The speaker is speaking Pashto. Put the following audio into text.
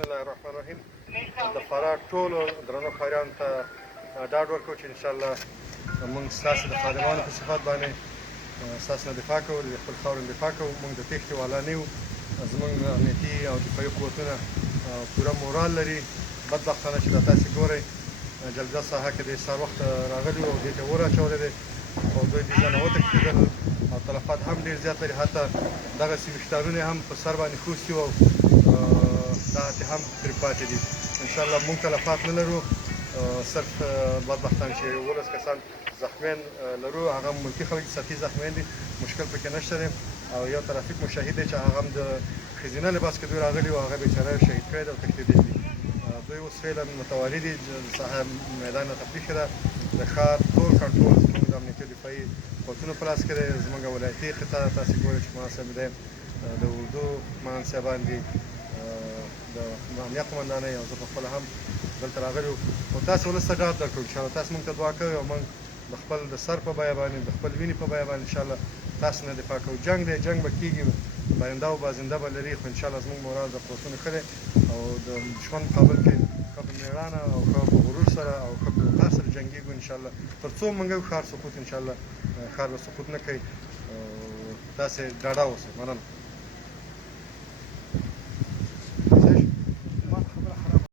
بسم الله الرحمن الرحیم. د فراه ټولو درنو ښاریانو ته ډاډ ورکوو چې انشاءالله موږ ستاسو د خادمانو په صفت باندې ستاسو نه دفاع کوو، د خپل خاورې نه دفاع کوو. موږ د تېښتې والا نه یو. زموږ امنیتي او دفاعي قوتونه پوره مورال لري. بدبختانه چې دا تاسې ګورئ جلګه ساحه کې د سهار وخت راغلي وو او دې ته اور اچولی دی او دوی دې ځای نه وتښتېدل او تلفات هم ډېر زیات لري. حتی دغسې ویښتانونه هم په سر باندې خوستي وو او دغسې هم ترې پاتې دي. انشاءالله موږ تلفات نه لرو، صرف بدبختانه چې 11 کسان زخمیان لرو، هغه ملکي خلک سطحي زخمیان دي، مشکل پکې نشته دی. او یو ترافیک مو شهید دی چې هغه هم د ښځینه لباس کې دوی راغلي وو، هغه بېچاره شهید کړی دی او تښتېدلی دي. دوی اوس فعلا متوالي دي، ساحه میدان تفریح ده. د ښار ټول کنټرول زموږ د امنیتي دفاعي قوتونو په لاس کې دی. زموږ ولایتي قطعه تاسې ګورئ چې محمد صاحب دی، د اردو محمد صاحبان دي، د امنیت قمندانۍ او زه پخپله هم دلته راغلي وو. او تاسې ولس ته ډاډ درکړو انشاءالله تاسې موږ ته دعا کوئ او موږ د خپل د سر په بیه باندې د خپل وینې په بیه باندې انشاءالله تاسو نه دفاع کوو. جنګ دی، جنګ به کېږي، بارنده او بازنده به لري، خو انشاءالله زموږ مورال د قوتونو ښه دی او د دښمن مقابل کې ښه په مېړانه او ښه په غرور سره او ښه په وقار سره جنګېږو انشاءالله. تر څو موږ ښار سقوط انشاءالله ښار به سقوط نه کوي. تاسې ډاډه اوسئ. مننه.